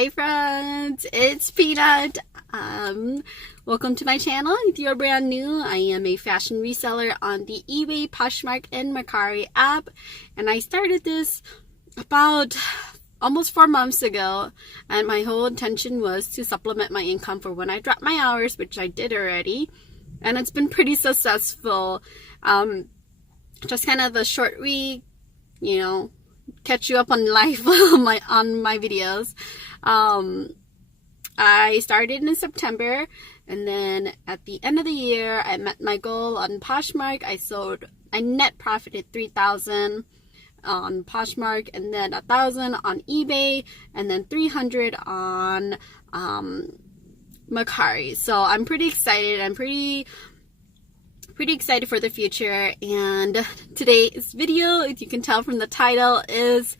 Hi friends, it's Peanut. Welcome to my channel. If you're brand new, I am a fashion reseller on the eBay, Poshmark, and Mercari app, and I started this about almost 4 months ago, and my whole intention was to supplement my income for when I drop my hours, which I did already, and it's been pretty successful. Just kind of a short week, catch you up on life on my videos. I started in September, and then at the end of the year I met my goal on Poshmark. I net profited $3,000 on Poshmark, and then $1,000 on eBay, and then $300 on Mercari. So I'm pretty excited. I'm pretty excited for the future, and today's video, as you can tell from the title, is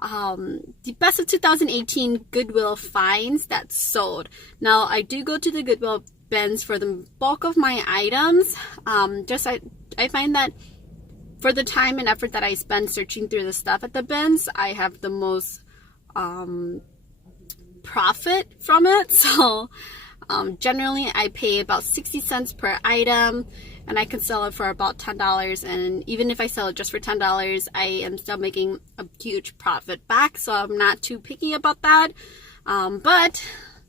the best of 2018 Goodwill finds that sold. Now, I do go to the Goodwill bins for the bulk of my items. I find that for the time and effort that I spend searching through the stuff at the bins, I have the most profit from it. So generally I pay about 60 cents per item, and I can sell it for about $10, and even if I sell it just for $10, I am still making a huge profit back, so I'm not too picky about that. But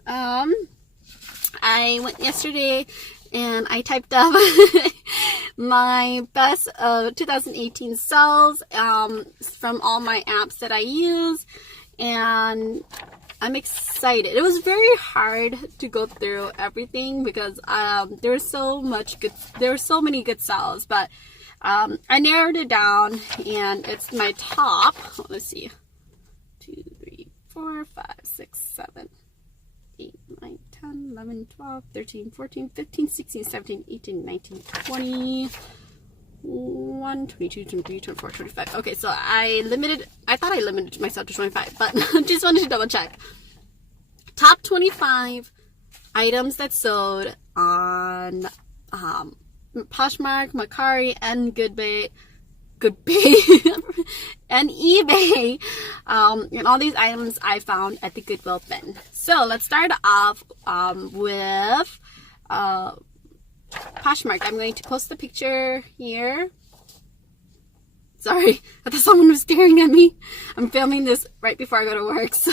I went yesterday and I typed up my best of 2018 sales from all my apps that I use, and I'm excited. It was very hard to go through everything because there were so many good sales, but I narrowed it down, and it's my top. Let's see, 2, 3, 4, 5, 6, 7, 8, 9, 10, 11, 12, 13, 14, 15, 16, 17, 18, 19, 20. 1, 22, 23, 24, 25. Okay, so I thought I limited myself to 25, but just wanted to double check. Top 25 items that sold on Poshmark, Mercari, and Goodwill and eBay, and all these items I found at the Goodwill bin. So let's start off with Poshmark. I'm going to post the picture here. Sorry, I thought someone was staring at me. I'm filming this right before I go to work, so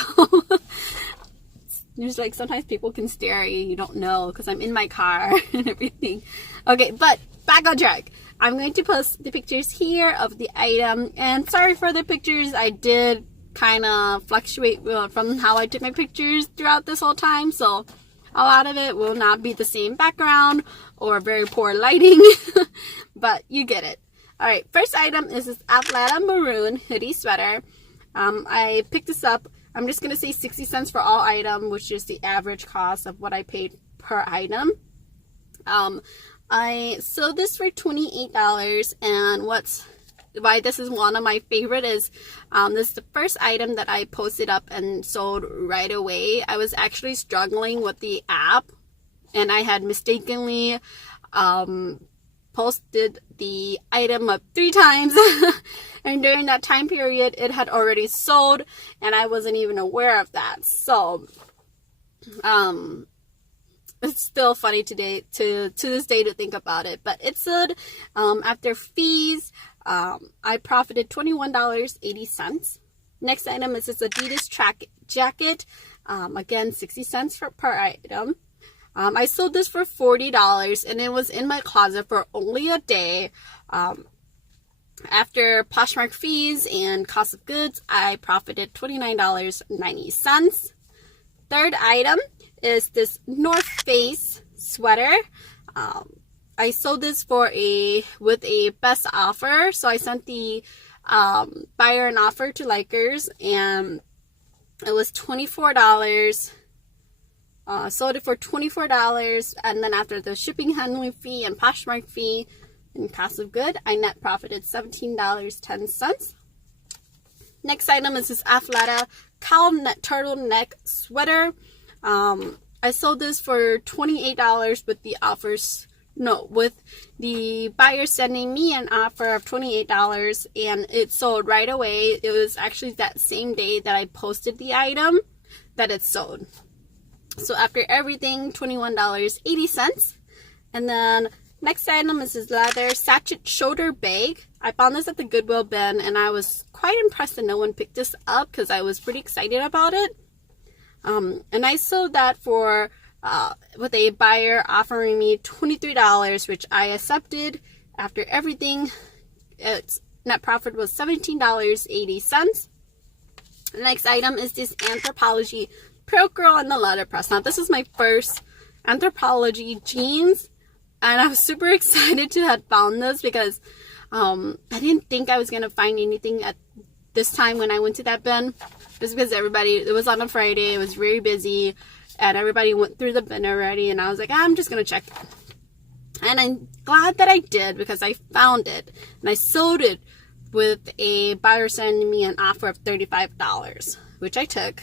there's sometimes people can stare at you, you don't know, because I'm in my car and everything. Okay, but back on track. I'm going to post the pictures here of the item, and sorry for the pictures. I did kind of fluctuate from how I took my pictures throughout this whole time, so a lot of it will not be the same background or very poor lighting, but you get it. Alright, first item is this Athleta maroon hoodie sweater. I picked this up. I'm just going to say 60 cents for all item, which is the average cost of what I paid per item. I sold this for $28, and why this is one of my favorite is this is the first item that I posted up and sold right away. I was actually struggling with the app, and I had mistakenly posted the item up 3 times and during that time period it had already sold, and I wasn't even aware of that. So it's still funny today to this day to think about it, but it sold after fees. I profited $21.80. Next item is this Adidas track jacket. Again, 60 cents per item. I sold this for $40, and it was in my closet for only a day. After Poshmark fees and cost of goods, I profited $29.90. Third item is this North Face sweater. I sold this with a best offer, so I sent the buyer an offer to Likers, and it was $24. Sold it for $24, and then after the shipping, handling fee, and Poshmark fee and cost of good, I net profited $17.10. Next item is this Athleta cowl turtleneck sweater. I sold this for $28 with the with the buyer sending me an offer of $28, and it sold right away. It was actually that same day that I posted the item. that it sold. So after everything, $21.80. And then next item is this leather sachet shoulder bag. I found this at the Goodwill bin, and I was quite impressed that no one picked this up because I was pretty excited about it. And I sold that for with a buyer offering me $23, which I accepted. After everything, its net profit was $17.80. The next item is this Anthropologie Pro Girl and the letterpress. Now, this is my first Anthropologie jeans, and I was super excited to have found this because I didn't think I was going to find anything at this time when I went to that bin. Just because it was on a Friday, it was very busy, and everybody went through the bin already, and I was like, I'm just going to check. And I'm glad that I did because I found it, and I sold it with a buyer sending me an offer of $35, which I took.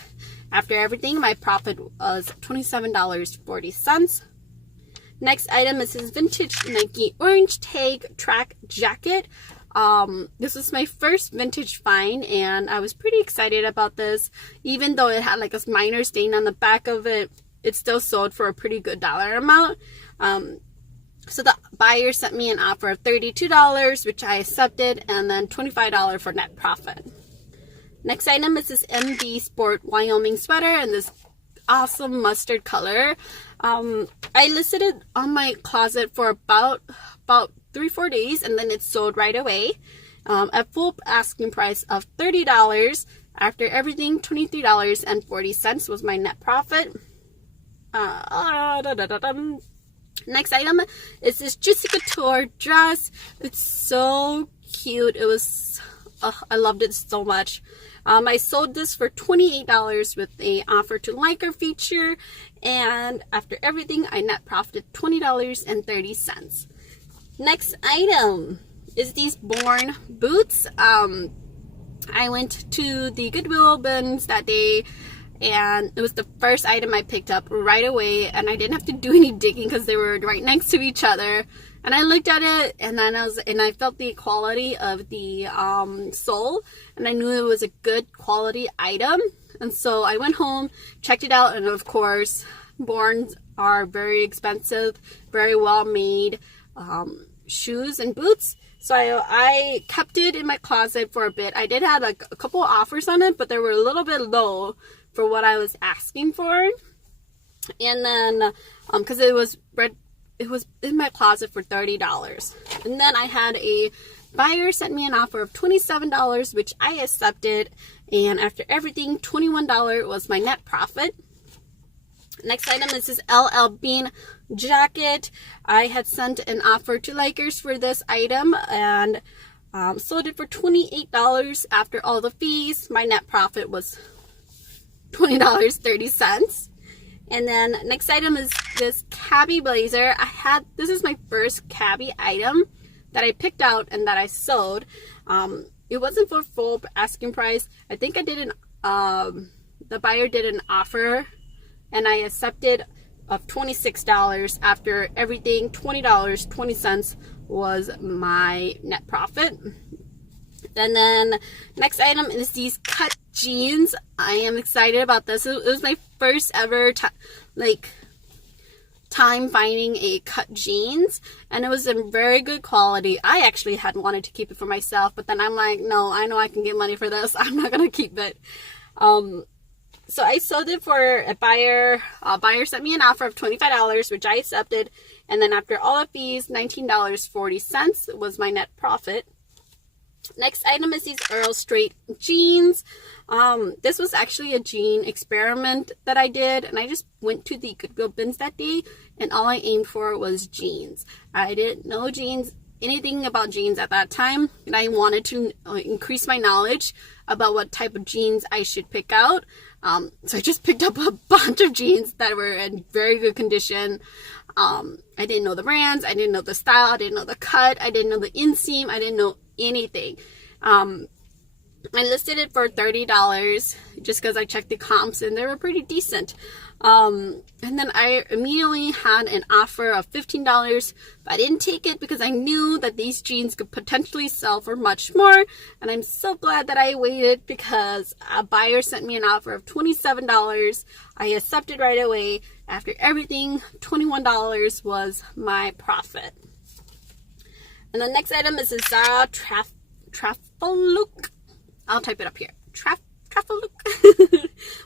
After everything, my profit was $27.40. Next item is this vintage Nike orange tag track jacket. This was my first vintage find, and I was pretty excited about this. Even though it had like a minor stain on the back of it, it still sold for a pretty good dollar amount. So the buyer sent me an offer of $32, which I accepted, and then $25 for net profit. Next item is this MD Sport Wyoming sweater in this awesome mustard color. I listed it on my closet for about 3-4 days, and then it sold right away at full asking price of $30. After everything, $23.40 was my net profit. Next item is this Juicy Couture dress. It's so cute. It was, I loved it so much. I sold this for $28 with a offer to like or feature, and after everything, I net profited $20.30. Next item is these Born boots. I went to the Goodwill bins that day, and it was the first item I picked up right away, and I didn't have to do any digging because they were right next to each other. And I looked at it, and then I felt the quality of the sole, and I knew it was a good quality item. And so I went home, checked it out, and of course, Borns are very expensive, very well made shoes and boots. So I kept it in my closet for a bit. I did have like a couple offers on it, but they were a little bit low for what I was asking for. And then because it was in my closet for $30. And then I had a buyer sent me an offer of $27, which I accepted. And after everything, $21 was my net profit. Next item is this LL Bean jacket. I had sent an offer to Likers for this item, and sold it for $28 after all the fees. My net profit was $20.30. And then next item is this cabbie blazer. This is my first cabbie item that I picked out and that I sold. It wasn't for full asking price. I think the buyer did an offer, and I accepted of $26 after everything. $20.20 was my net profit. And then next item is these cut jeans. I am excited about this. It was my first ever time finding a cut jeans, and it was in very good quality. I actually had wanted to keep it for myself, but then I'm like, no, I know I can get money for this. I'm not gonna keep it. So I sold it for a buyer. A buyer sent me an offer of $25, which I accepted, and then after all the fees, $19.40 was my net profit. Next item is these Earl Straight jeans. This was actually a jean experiment that I did, and I just went to the Goodwill bins that day, and all I aimed for was jeans. I didn't know anything about jeans at that time, and I wanted to increase my knowledge about what type of jeans I should pick out. So I just picked up a bunch of jeans that were in very good condition. I didn't know the brands, I didn't know the style, I didn't know the cut, I didn't know the inseam, I didn't know anything. I listed it for $30 just because I checked the comps and they were pretty decent. And then I immediately had an offer of $15, but I didn't take it because I knew that these jeans could potentially sell for much more. And I'm so glad that I waited because a buyer sent me an offer of $27. I accepted right away. After everything, $21 was my profit. And the next item is a Zara Trafalook. I'll type it up here. Trafalook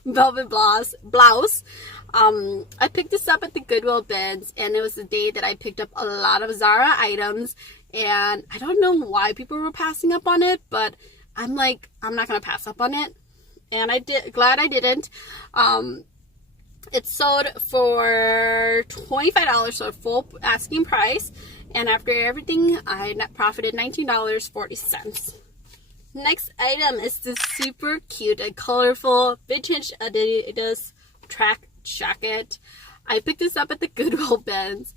velvet blouse. I picked this up at the Goodwill bins, and it was the day that I picked up a lot of Zara items, and I don't know why people were passing up on it, but I'm like, I'm not gonna pass up on it, and glad I didn't. It sold for $25, so full asking price, and after everything, I net profited $19.40. Next item is this super cute and colorful vintage Adidas track jacket. I picked this up at the Goodwill bins,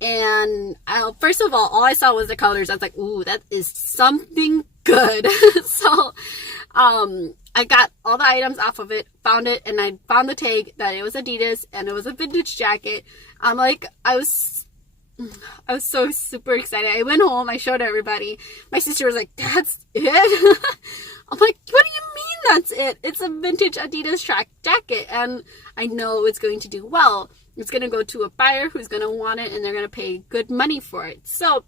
and first of all I saw was the colors. I was like, ooh, that is something good. So I got all the items off of it, found it, and I found the tag that it was Adidas and it was a vintage jacket. I'm like, I was so super excited. I went home, I showed everybody. My sister was like, that's it? I'm like, what do you mean that's it? It's a vintage Adidas track jacket, and I know it's going to do well. It's going to go to a buyer who's going to want it, and they're going to pay good money for it. So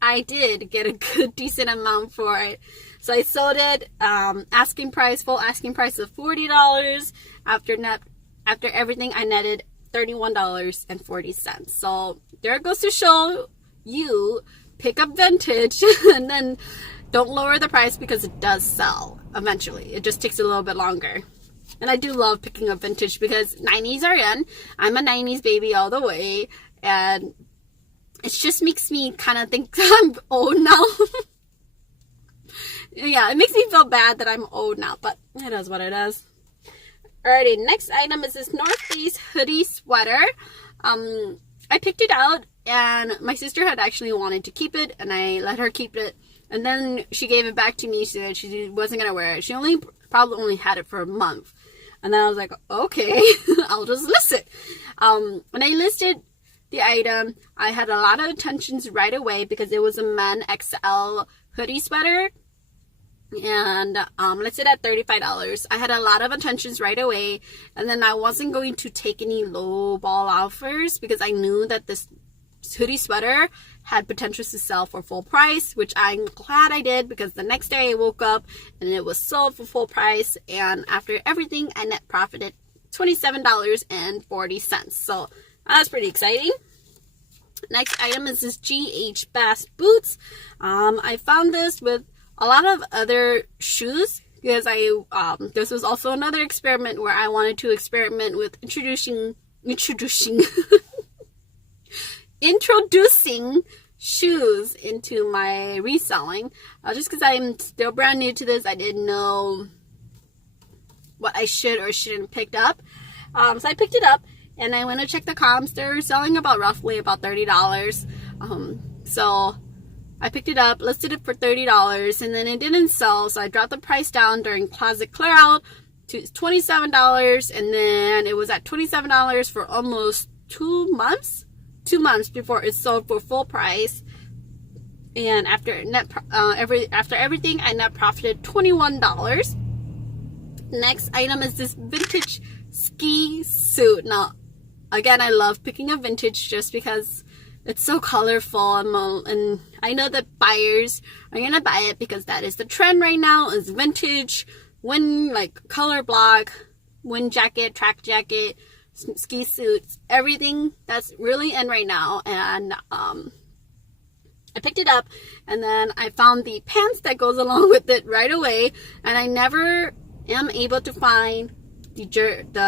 I did get a good, decent amount for it. So I sold it, full asking price of $40. After everything, I netted $31.40. So there it goes to show you, pick up vintage and then don't lower the price because it does sell eventually. It just takes a little bit longer. And I do love picking up vintage because 90s are in. I'm a 90s baby all the way, and it just makes me kind of think I'm old now. Yeah, it makes me feel bad that I'm old now, but it is what it is. Alrighty, next item is this North Face hoodie sweater. I picked it out, and my sister had actually wanted to keep it, and I let her keep it. And then she gave it back to me. She said she wasn't going to wear it. She probably only had it for a month. And then I was like, okay, I'll just list it. When I listed the item, I had a lot of attentions right away because it was a men XL hoodie sweater. And listed at $35. I had a lot of attentions right away, and then I wasn't going to take any low ball offers because I knew that this hoodie sweater had potential to sell for full price, which I'm glad I did because the next day I woke up and it was sold for full price, and after everything I net profited $27.40. So that's pretty exciting. Next item is this GH Bass boots. I found this with a lot of other shoes because this was also another experiment where I wanted to experiment with introducing shoes into my reselling. Just because I'm still brand new to this, I didn't know what I should or shouldn't pick up. So I picked it up, and I went to check the comps. They're selling roughly about $30. So I picked it up, listed it for $30, and then it didn't sell, so I dropped the price down during closet clear out to $27, and then it was at $27 for almost 2 months? 2 months before it sold for full price. And after everything, I net profited $21. Next item is this vintage ski suit. Now, again, I love picking up vintage just because it's so colorful, and I know that buyers are gonna buy it because that is the trend right now, is vintage, like color block, wind jacket, track jacket, ski suits, everything that's really in right now. And I picked it up, and then I found the pants that goes along with it right away, and I never am able to find the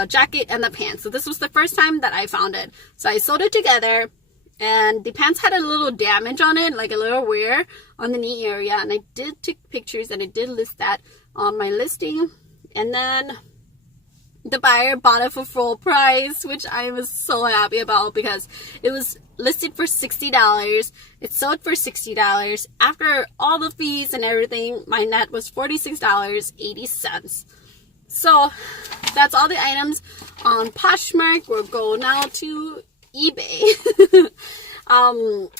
jacket and the pants. So this was the first time that I found it. So I sewed it together. And the pants had a little damage on it, like a little wear on the knee area. And I did take pictures, and I did list that on my listing. And then the buyer bought it for full price, which I was so happy about because it was listed for $60. It sold for $60. After all the fees and everything, my net was $46.80. So that's all the items on Poshmark. We'll go now to eBay.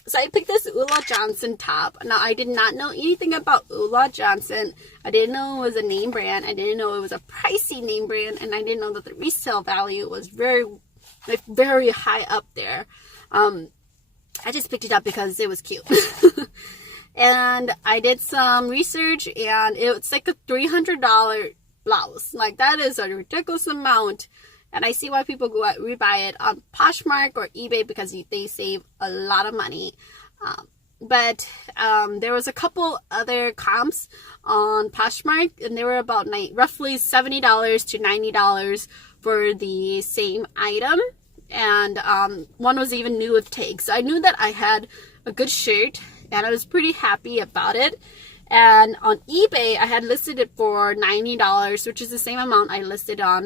So I picked this Ulla Johnson top. Now, I did not know anything about Ulla Johnson. I didn't know it was a name brand. I didn't know it was a pricey name brand. And I didn't know that the resale value was very high up there. I just picked it up because it was cute. And I did some research, and it's like a $300 blouse. Like, that is a ridiculous amount. And I see why people go out rebuy it on Poshmark or eBay, because they save a lot of money. But there was a couple other comps on Poshmark, and they were about roughly $70 to $90 for the same item. And one was even new with tags. So I knew that I had a good shirt, and I was pretty happy about it. And on eBay, I had listed it for $90, which is the same amount I listed on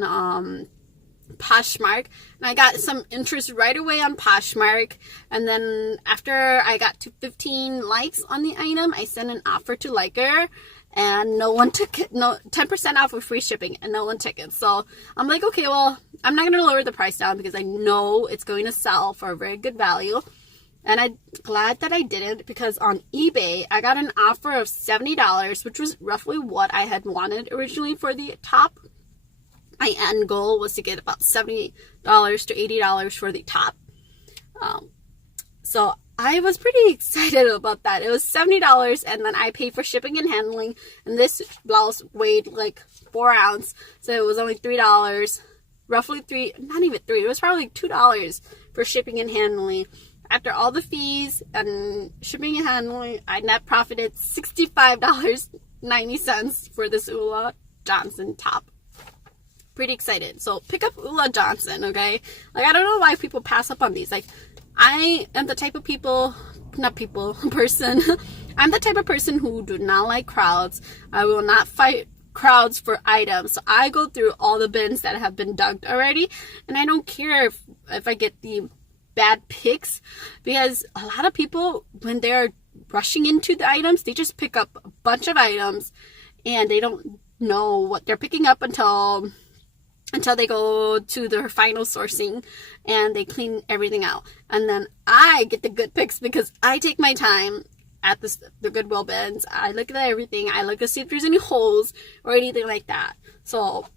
Poshmark. And I got some interest right away on Poshmark. And then after I got to 15 likes on the item, I sent an offer to Liker, and no one took it. No, 10% off with free shipping, and no one took it. So I'm like, okay, well, I'm not going to lower the price down because I know it's going to sell for a very good value. And I'm glad that I didn't, because on eBay, I got an offer of $70, which was roughly what I had wanted originally for the top. My end goal was to get about $70 to $80 for the top. So I was pretty excited about that. It was $70, and then I paid for shipping and handling. And this blouse weighed like 4 ounces, so it was only $3. Roughly not even $3. It was probably $2 for shipping and handling. After all the fees and shipping and handling, I net profited $65.90 for this Ulla Johnson top. Pretty excited. So pick up Ulla Johnson, okay? Like, I don't know why people pass up on these. Like, I am the type of person. I'm the type of person who do not like crowds. I will not fight crowds for items. So I go through all the bins that have been dug already, and I don't care if I get the bad picks, because a lot of people, when they're rushing into the items, they just pick up a bunch of items, and they don't know what they're picking up until they go to their final sourcing and they clean everything out. And then I get the good picks because I take my time at the Goodwill bins. I look at everything. I look to see if there's any holes or anything like that. So,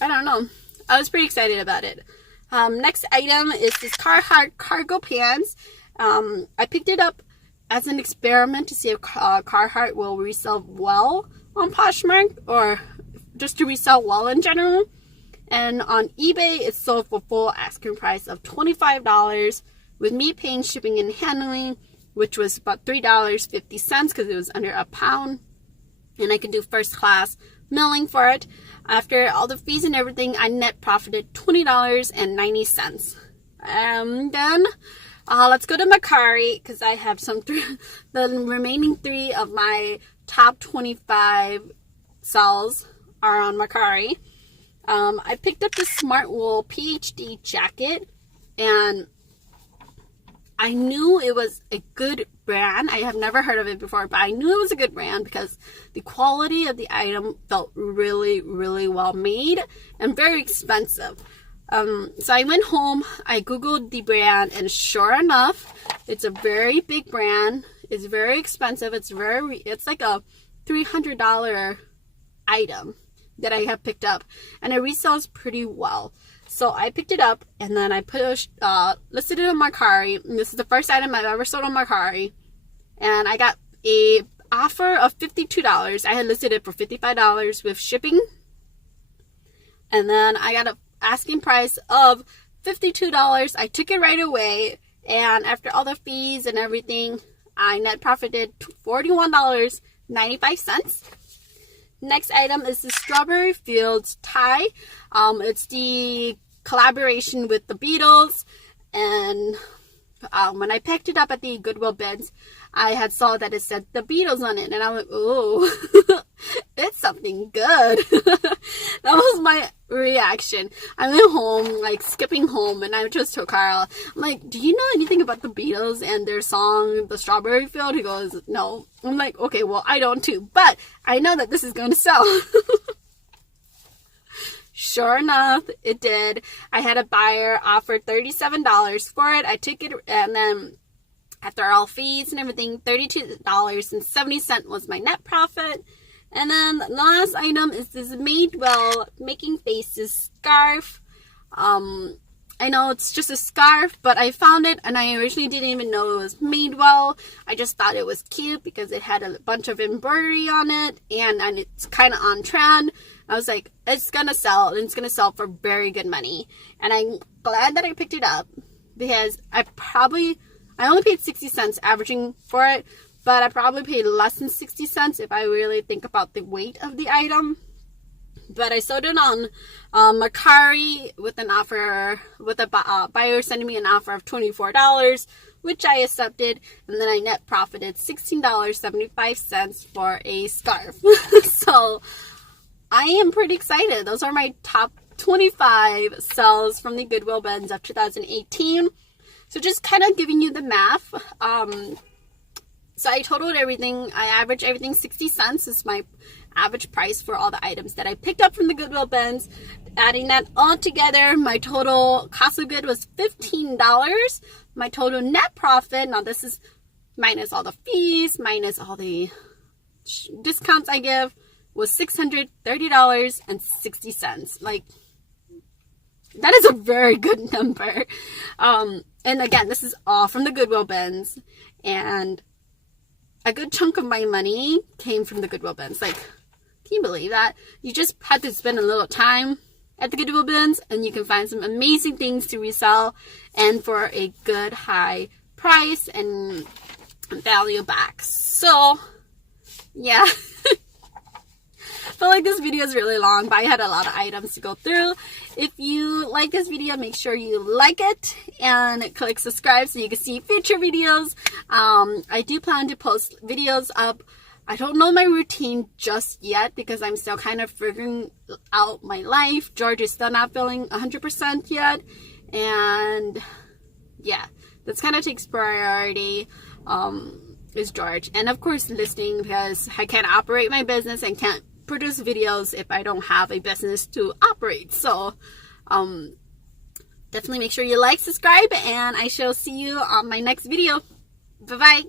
I don't know. I was pretty excited about it. Next item is this Carhartt cargo pants. I picked it up as an experiment to see if Carhartt will resell well on Poshmark, or just to resell well in general. And on eBay, it sold for full asking price of $25, with me paying shipping and handling, which was about $3.50 because it was under a pound. And I could do first class mailing for it. After all the fees and everything, I net profited $20.90. And then let's go to Mercari, because I have the remaining 3 of my top 25 sells are on Mercari. I picked up this Smart Wool PhD jacket, and I knew it was a good brand. I have never heard of it before, but I knew it was a good brand because the quality of the item felt really, really well made and very expensive. So I went home, I Googled the brand, and sure enough, it's a very big brand. It's very expensive. It's like a $300 item that I have picked up, and it resells pretty well. So I picked it up, and then I listed it on Mercari. And this is the first item I've ever sold on Mercari, and I got a offer of $52. I had listed it for $55 with shipping, and then I got an asking price of $52. I took it right away, and after all the fees and everything, I net profited $41.95. Next item is the Strawberry Fields tie. It's the collaboration with the Beatles, and when I picked it up at the Goodwill bins, I saw that it said the Beatles on it, and I was like, oh, it's something good. That was my reaction. I went home, like skipping home, and I just told Carl, I'm like, do you know anything about the Beatles and their song, The Strawberry Field? He goes, no. I'm like, okay, well, I don't too, but I know that this is going to sell. Sure enough, it did. I had a buyer offer $37 for it. I took it, and then after all fees and everything, $32.70 was my net profit. And then the last item is this Madewell Making Faces scarf. I know it's just a scarf, but I found it and I originally didn't even know it was Madewell. I just thought it was cute because it had a bunch of embroidery on it, and it's kind of on trend. I was like, it's gonna sell, and it's gonna sell for very good money. And I'm glad that I picked it up because I only paid 60 cents averaging for it, but I probably paid less than 60 cents if I really think about the weight of the item. But I sold it on Mercari with an offer, with a buyer sending me an offer of $24, which I accepted, and then I net profited $16.75 for a scarf. So I am pretty excited. Those are my top 25 sales from the Goodwill bins of 2018. So just kind of giving you the math. So I totaled everything. I averaged everything 60 cents is my average price for all the items that I picked up from the Goodwill bins. Adding that all together, my total cost of good was $15. My total net profit, now this is minus all the fees, minus all the discounts I give, was $630.60. Like, that is a very good number. And again, this is all from the Goodwill bins, and a good chunk of my money came from the Goodwill bins. Like, can you believe that? You just had to spend a little time at the Goodwill bins and you can find some amazing things to resell and for a good high price and value back. So, yeah. I feel like this video is really long, but I had a lot of items to go through. If you like this video, make sure you like it and click subscribe so you can see future videos. I do plan to post videos up. I don't know my routine just yet because I'm still kind of figuring out my life. George is still not feeling 100% yet. And yeah, that's kind of takes priority. Is George. And of course listening, because I can't operate my business and can't produce videos if I don't have a business to operate. So definitely make sure you like, subscribe, and I shall see you on my next video. Bye bye.